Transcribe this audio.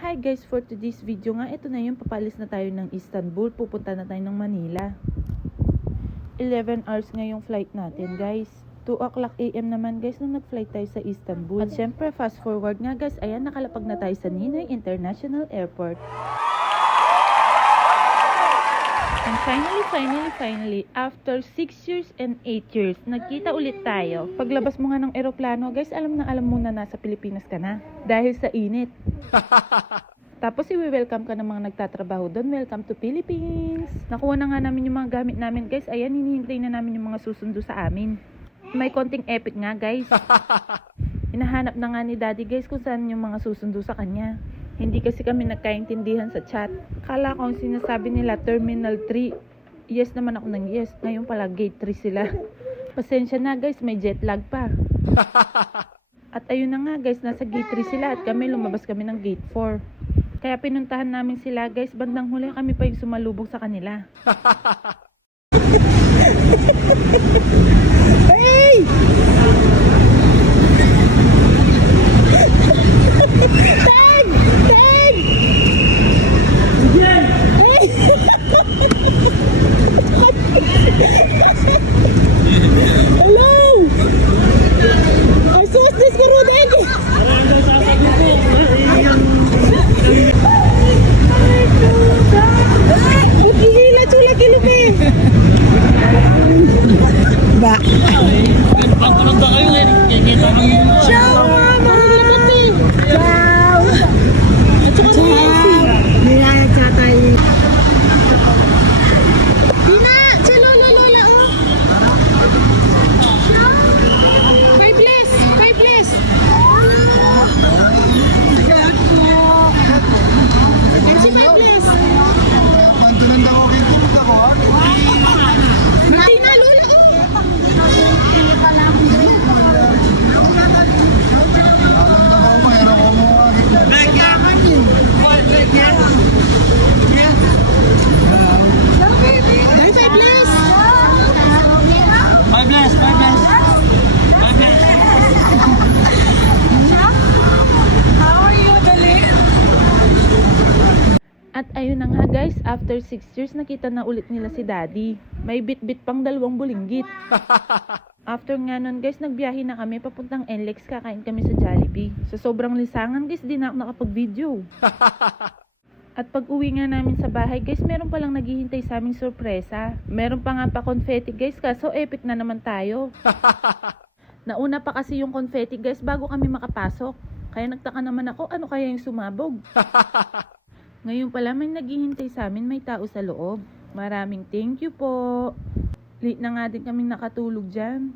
Hi guys, for today's video nga, ito na yung papalis na tayo ng Istanbul, pupunta na tayo ng Manila. 11 hours nga yung flight natin guys. 2 o'clock AM naman guys nung nag-flight tayo sa Istanbul. At syempre fast forward nga guys, ayan nakalapag na tayo sa Ninoy International Airport. And finally, after 6 years and 8 years, nagkita ulit tayo. Paglabas mo nga ng eroplano guys, alam mo na nasa Pilipinas ka na. Dahil sa init. Tapos i-welcome ka ng mga nagtatrabaho doon. Welcome to Philippines. Nakuha na nga namin yung mga gamit namin guys. Ayan, hinihintay na namin yung mga susundo sa amin. May konting epic nga guys. Hinahanap na nga ni daddy guys kung saan yung mga susundo sa kanya. Hindi kasi kami nagkaintindihan sa chat. Kala ko ang sinasabi nila Terminal 3. Yes naman ako ng yes. Ngayon pala Gate 3 sila. Pasensya na guys, may jet lag pa. At ayun na nga guys, nasa Gate 3 sila at kami lumabas kami ng Gate 4. Kaya pinuntahan namin sila guys, bandang huli kami pa yung sumalubog sa kanila. Hey! Tag! Tag! Hey! Hello! Ay, sus, this ka Rodel! Ihila, chula, kilupi! Ba? Ciao, mama! Ciao! Ciao! Nilaya tatay. Dina! Sa lola, lola, oh! Five less! Five less! Kasi five less! Dina, lola, oh! Dahil five less! At ayun na nga guys, after 6 years nakita na ulit nila si daddy. May bit-bit pang 2 bulinggit. After nga nun guys, nagbiyahe na kami papuntang NLEX, kakain kami sa Jollibee. Sa sobrang lisangan guys, di na ako nakapag-video. At pag uwi nga namin sa bahay guys, meron palang naghihintay sa aming sorpresa. Meron pa nga pa confetti guys, kaso epic na naman tayo. Nauna pa kasi yung confetti guys bago kami makapasok. Kaya nagtaka naman ako, ano kaya yung sumabog? Ngayon pala may naghihintay sa amin, may tao sa loob. Maraming thank you po. Late na nga din kaming nakatulog dyan.